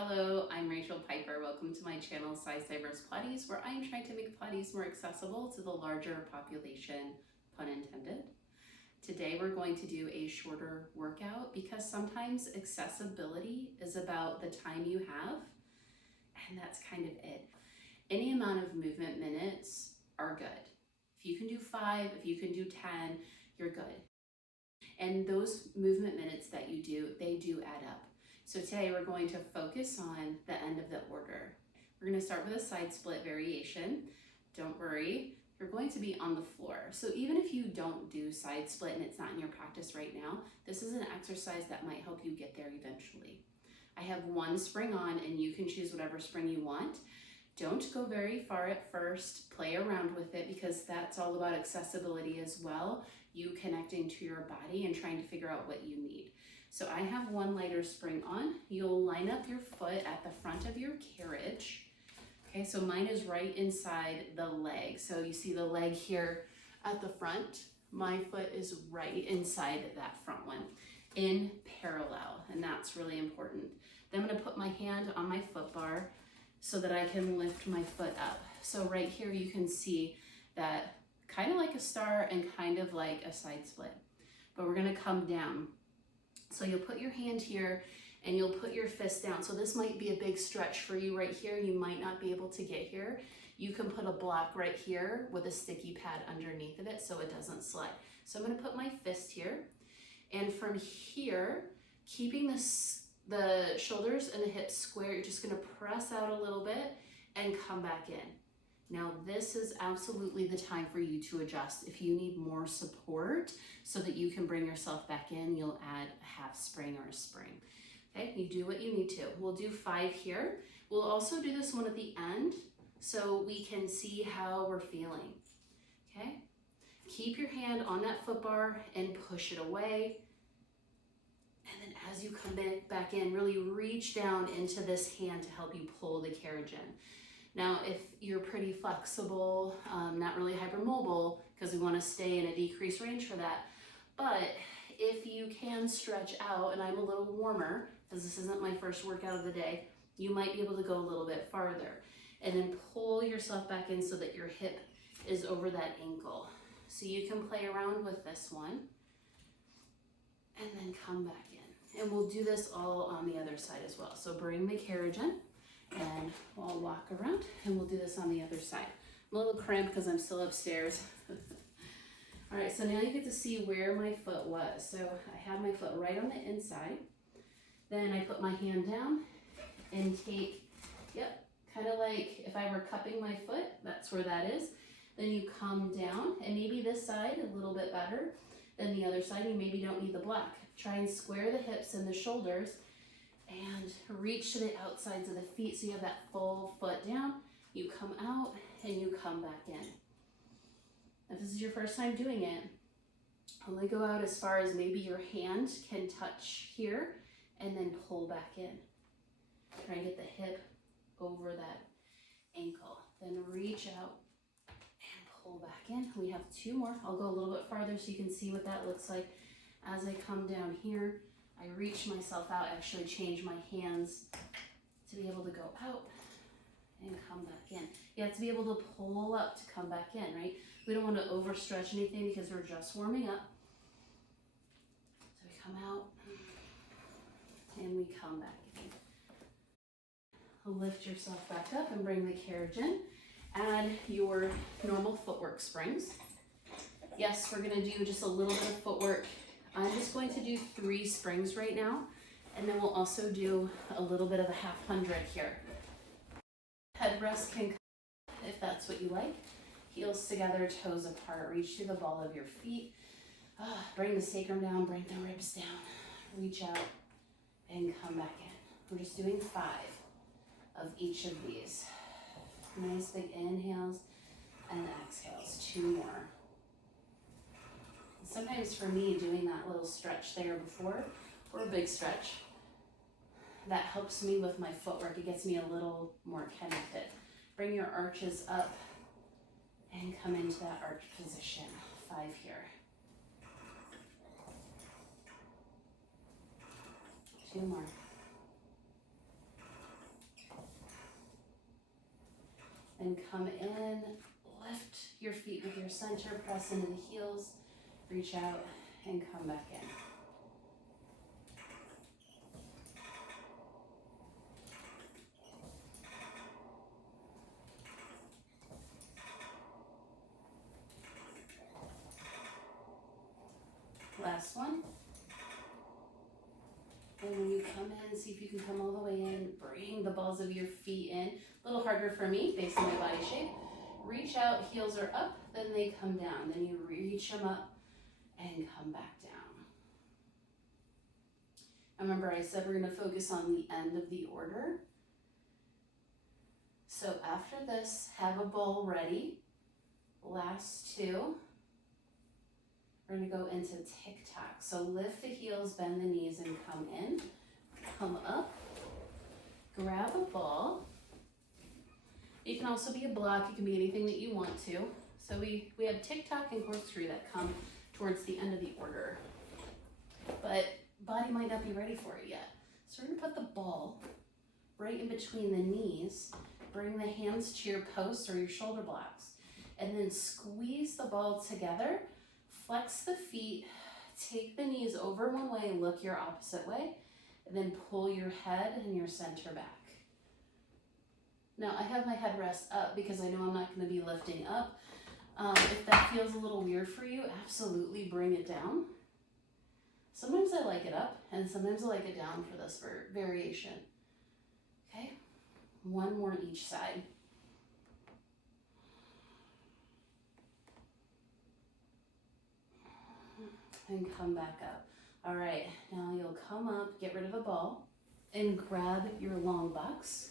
Hello, I'm Rachel Piper. Welcome to my channel, Size Diverse Pilates, where I'm trying to make Pilates more accessible to the larger population, pun intended. Today we're going to do a shorter workout because sometimes accessibility is about the time you have, and that's kind of it. Any amount of movement minutes are good. If you can do 5, if you can do 10, you're good. And those movement minutes that you do, they do add up. So today we're going to focus on the end of the order. We're going to start with a side split variation. Don't worry, you're going to be on the floor. So even if you don't do side split and it's not in your practice right now, this is an exercise that might help you get there eventually. I have one spring on and you can choose whatever spring you want. Don't go very far at first, play around with it because that's all about accessibility as well. You connecting to your body and trying to figure out what you need. So I have one lighter spring on. You'll line up your foot at the front of your carriage. Okay, so mine is right inside the leg. So you see the leg here at the front. My foot is right inside that front one in parallel, and that's really important. Then I'm gonna put my hand on my foot bar so that I can lift my foot up. So right here you can see that kind of like a star and kind of like a side split, but we're gonna come down. So you'll put your hand here and you'll put your fist down. So this might be a big stretch for you right here. You might not be able to get here. You can put a block right here with a sticky pad underneath of it so it doesn't slide. So I'm gonna put my fist here, and from here, keeping the shoulders and the hips square, you're just gonna press out a little bit and come back in. Now this is absolutely the time for you to adjust. If you need more support so that you can bring yourself back in, you'll add a half spring or a spring. Okay, you do what you need to. We'll do 5 here. We'll also do this one at the end so we can see how we're feeling. Okay, keep your hand on that foot bar and push it away. And then as you come back in, really reach down into this hand to help you pull the carriage in. Now, if you're pretty flexible, not really hypermobile, because we want to stay in a decreased range for that, but if you can stretch out, and I'm a little warmer, because this isn't my first workout of the day, you might be able to go a little bit farther. And then pull yourself back in so that your hip is over that ankle. So you can play around with this one, and then come back in. And we'll do this all on the other side as well. So bring the carriage in, and I'll walk around and we'll do this on the other side. I'm a little cramped because I'm still upstairs. All right, so now you get to see where my foot was. So I have my foot right on the inside. Then I put my hand down and take, kind of like if I were cupping my foot, that's where that is. Then you come down, and maybe this side a little bit better than the other side. You maybe don't need the block. Try and square the hips and the shoulders and reach to the outsides of the feet so you have that full foot down. You come out and you come back in. If this is your first time doing it, only go out as far as maybe your hand can touch here and then pull back in. Try and get the hip over that ankle. Then reach out and pull back in. We have 2 more. I'll go a little bit farther so you can see what that looks like. As I come down here, I reach myself out, actually change my hands to be able to go out and come back in. You have to be able to pull up to come back in, right? We don't want to overstretch anything because we're just warming up. So we come out and we come back in. Lift yourself back up and bring the carriage in. Add your normal footwork springs. Yes, we're going to do just a little bit of footwork. I'm just going to do 3 springs right now, and then we'll also do a little bit of a half 100 here. Head rest can come if that's what you like. Heels together, toes apart. Reach to the ball of your feet. Bring the sacrum down, bring the ribs down. Reach out and come back in. We're just doing 5 of each of these. Nice big inhales and exhales. 2 more. Sometimes for me, doing that little stretch there before, or a big stretch, that helps me with my footwork. It gets me a little more connected. Bring your arches up and come into that arch position. 5 here. 2 more. and come in. Lift your feet with your center, press into the heels, reach out and come back in. Last one. And when you come in, see if you can come all the way in. Bring the balls of your feet in. A little harder for me based on my body shape. Reach out, heels are up, then they come down. Then you reach them up and come back down. Remember, I said we're going to focus on the end of the order. So after this, have a ball ready. Last two. We're going to go into tic-tac. So lift the heels, bend the knees, and come in. Come up. Grab a ball. It can also be a block. It can be anything that you want to. So we have tic-tac and corkscrew that come towards the end of the order. But body might not be ready for it yet. So we're going to put the ball right in between the knees. Bring the hands to your posts or your shoulder blocks. And then squeeze the ball together. Flex the feet, take the knees over one way, look your opposite way, and then pull your head and your center back. Now I have my headrest up because I know I'm not going to be lifting up. If that feels a little weird for you, absolutely bring it down. Sometimes I like it up and sometimes I like it down for this variation. Okay, one more each side. And come back up. All right, now you'll come up, get rid of the ball, and grab your long box.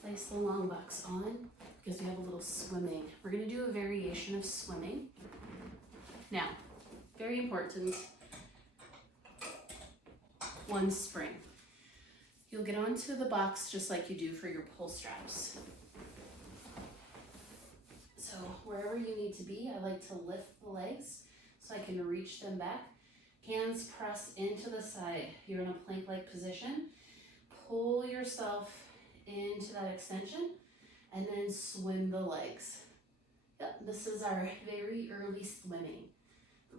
Place the long box on because we have a little swimming. We're gonna do a variation of swimming. Now, very important, one spring. You'll get onto the box just like you do for your pull straps. So wherever you need to be, I like to lift the legs so I can reach them back. Hands press into the side. You're in a plank-like position. Pull yourself into that extension and then swim the legs. Yep, this is our very early swimming.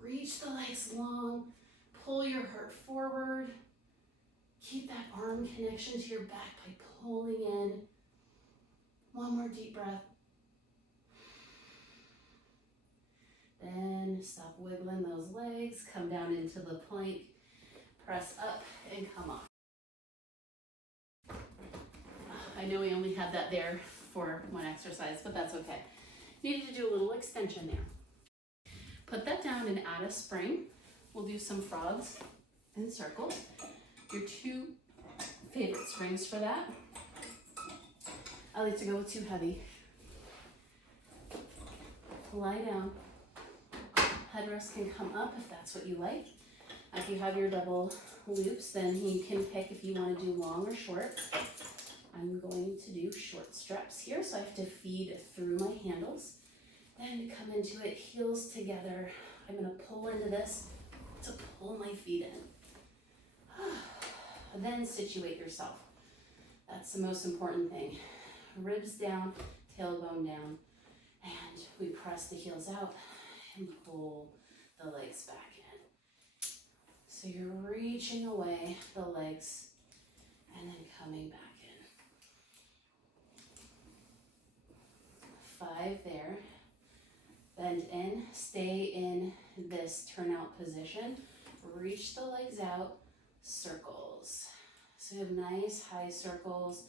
Reach the legs long, pull your heart forward. Keep that arm connection to your back by pulling in. One more deep breath. Then stop wiggling those legs, come down into the plank, press up and come off. I know we only had that there for one exercise, but that's okay. Needed to do a little extension there. Put that down and add a spring. We'll do some frogs and circles. Your two favorite springs for that. I like to go with too heavy. Lie down. Headrest can come up if that's what you like. If you have your double loops, then you can pick if you want to do long or short. I'm going to do short straps here, so I have to feed through my handles. Then come into it, heels together. I'm going to pull into this to pull my feet in. Then situate yourself. That's the most important thing. Ribs down, tailbone down, and we press the heels out and pull the legs back in. So you're reaching away the legs and then coming back in. 5 there. Bend in, stay in this turnout position. Reach the legs out, circles. So we have nice high circles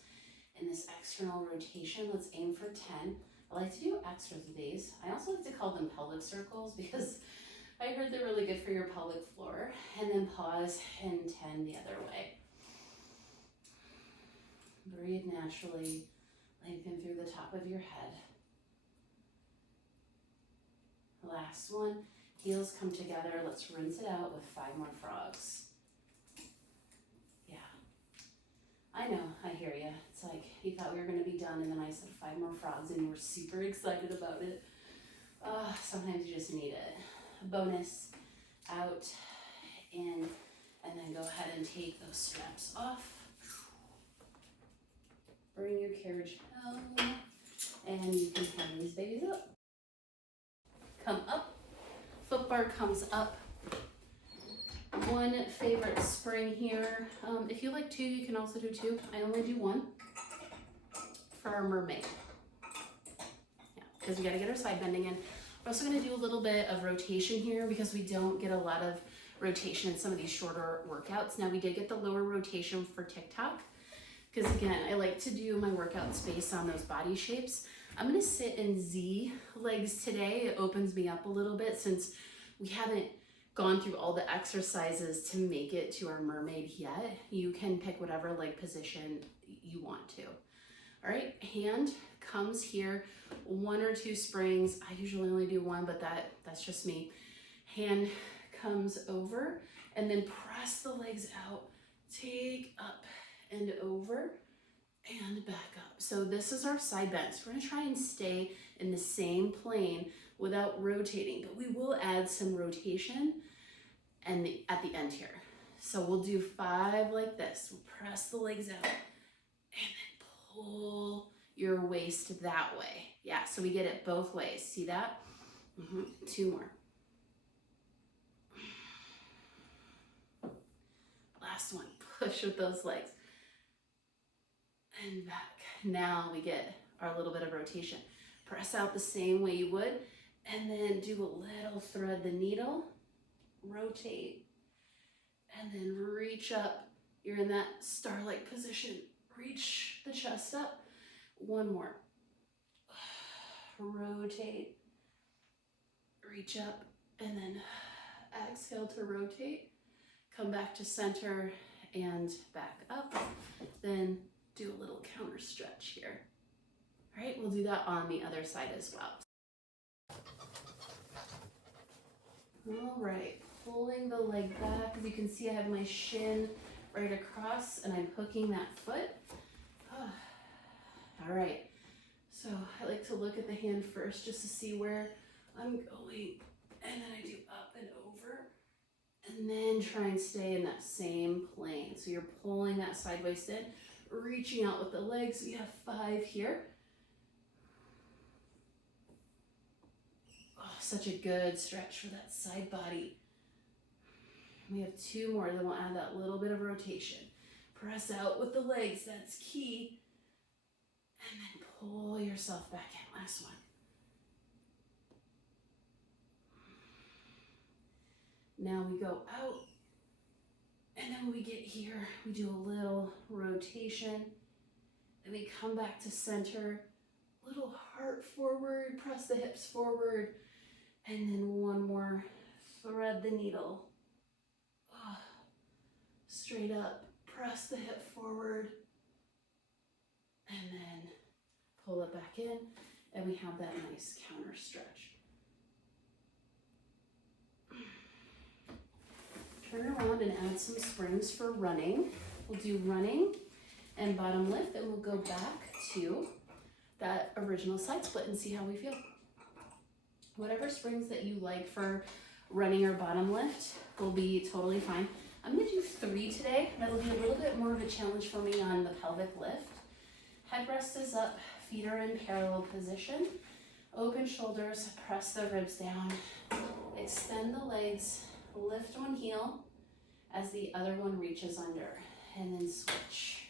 in this external rotation. Let's aim for 10. I like to do extras with these. I also like to call them pelvic circles because I heard they're really good for your pelvic floor. And then pause and 10 the other way. Breathe naturally. Lengthen through the top of your head. Last one. Heels come together. Let's rinse it out with 5 more frogs. Yeah. I know, I hear you. It's like you thought we were going to be done and then I said 5 more frogs and you were super excited about it. Sometimes you just need it. Bonus, out, in, and then go ahead and take those straps off. Bring your carriage home, and you can turn these babies up. Come up, foot bar comes up. One favorite spring here. If you like two, you can also do two. I only do one for our mermaid. Yeah, because we got to get our side bending in. We're also going to do a little bit of rotation here because we don't get a lot of rotation in some of these shorter workouts. Now, we did get the lower rotation for TikTok because, again, I like to do my workouts based on those body shapes. I'm going to sit in Z legs today. It opens me up a little bit since we haven't gone through all the exercises to make it to our mermaid yet. You can pick whatever leg position you want to. All right, hand comes here, one or two springs. I usually only do one, but that's just me. Hand comes over and then press the legs out, take up and over and back up. So this is our side bend. So we're gonna try and stay in the same plane without rotating, but we will add some rotation and at the end here. So we'll do 5 like this. We'll press the legs out and then pull your waist that way. Yeah, so we get it both ways. See that? 2 more. Last one, push with those legs. And back. Now we get our little bit of rotation. Press out the same way you would, and then do a little thread the needle, rotate, and then reach up. You're in that star-like position. Reach the chest up. 1 more. Rotate, reach up, and then exhale to rotate. Come back to center and back up. Then do a little counter stretch here. All right, we'll do that on the other side as well. All right, pulling the leg back. As you can see, I have my shin right across and I'm hooking that foot. All right, so I like to look at the hand first just to see where I'm going. And then I do up and over. And then try and stay in that same plane. So you're pulling that side waist in, reaching out with the legs. We have 5 here. Oh, such a good stretch for that side body. We have 2 more, then we'll add that little bit of rotation. Press out with the legs, that's key. And then pull yourself back in, last one. Now we go out, and then when we get here, we do a little rotation. Then we come back to center, little heart forward, press the hips forward, and then 1 more, thread the needle. Straight up, press the hip forward, and then pull it back in, and we have that nice counter stretch. Turn around and add some springs for running. We'll do running and bottom lift, and we'll go back to that original side split and see how we feel. Whatever springs that you like for running or bottom lift will be totally fine. I'm gonna do 3 today. That'll be a little bit more of a challenge for me on the pelvic lift. Headrest is up, feet are in parallel position. Open shoulders, press the ribs down. Extend the legs, lift one heel as the other one reaches under, and then switch.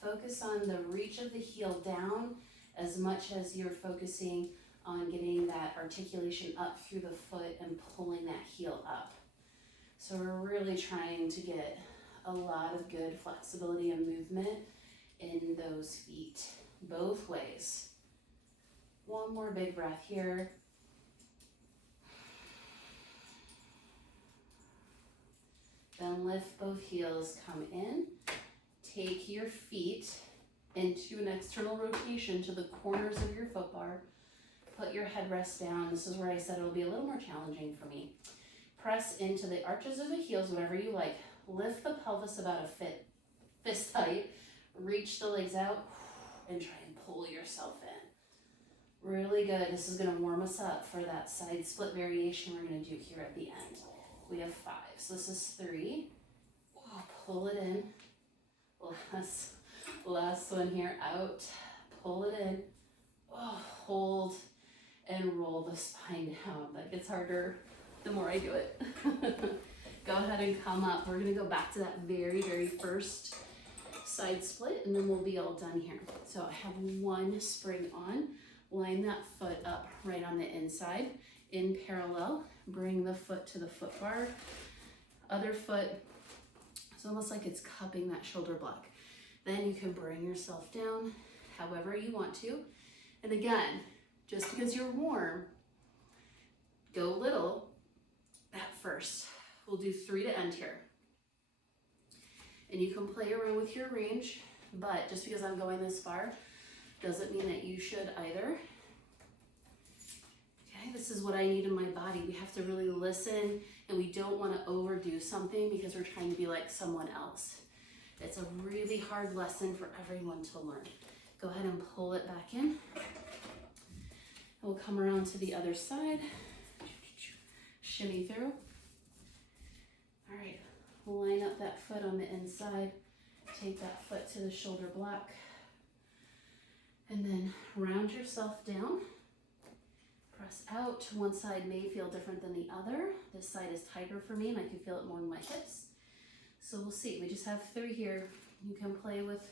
Focus on the reach of the heel down as much as you're focusing on getting that articulation up through the foot and pulling that heel up. So we're really trying to get a lot of good flexibility and movement in those feet, both ways. 1 more big breath here. Then lift both heels, come in. Take your feet into an external rotation to the corners of your foot bar. Put your headrest down. This is where I said it'll be a little more challenging for me. Press into the arches of the heels, whatever you like. Lift the pelvis about a fist height. Reach the legs out and try and pull yourself in. Really good. This is going to warm us up for that side split variation we're going to do here at the end. We have 5. So this is 3. pull it in. Last one here, out, pull it in, oh, hold, and roll the spine down. That gets harder the more I do it. Go ahead and come up. We're gonna go back to that very, very first side split, and then we'll be all done here. So I have one spring on, line that foot up right on the inside, in parallel, bring the foot to the foot bar, other foot, it's almost like it's cupping that shoulder block. Then you can bring yourself down however you want to. And again, just because you're warm, go little at first. We'll do 3 to end here. And you can play around with your range, but just because I'm going this far doesn't mean that you should either. Okay, this is what I need in my body. We have to really listen, and we don't want to overdo something because we're trying to be like someone else. It's a really hard lesson for everyone to learn. Go ahead and pull it back in. We'll come around to the other side. Shimmy through. All right, line up that foot on the inside. Take that foot to the shoulder block. And then round yourself down. Press out. One side may feel different than the other. This side is tighter for me, and I can feel it more in my hips. So we'll see. We just have 3 here. You can play with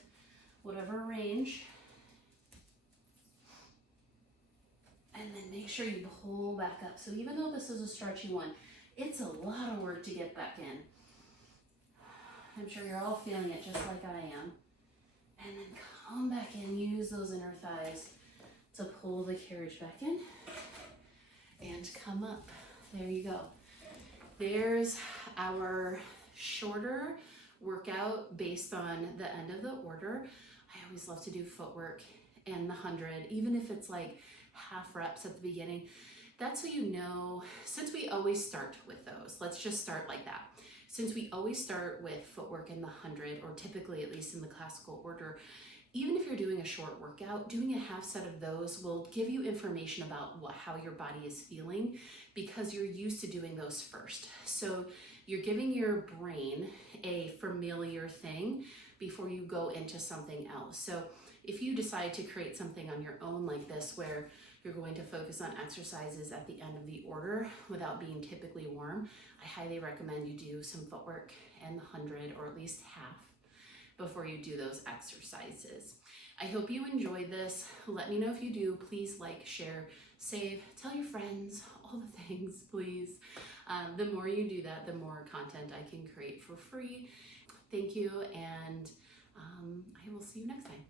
whatever range. And then make sure you pull back up. So even though this is a stretchy one, it's a lot of work to get back in. I'm sure you're all feeling it just like I am. And then come back in, use those inner thighs to pull the carriage back in. And come up. There you go. There's our shorter workout based on the end of the order. I always love to do footwork and the 100, even if it's like half reps at the beginning. That's so you know, since we always start with those, let's just start like that. Since we always start with footwork in the 100, or typically at least in the classical order, even if you're doing a short workout, doing a half set of those will give you information about how your body is feeling, because you're used to doing those first. So you're giving your brain a familiar thing before you go into something else. So if you decide to create something on your own like this, where you're going to focus on exercises at the end of the order without being typically warm, I highly recommend you do some footwork and the 100, or at least half, before you do those exercises. I hope you enjoyed this. Let me know if you do. Please like, share, save, tell your friends, all the things, please. The more you do that, the more content I can create for free. Thank you, and I will see you next time.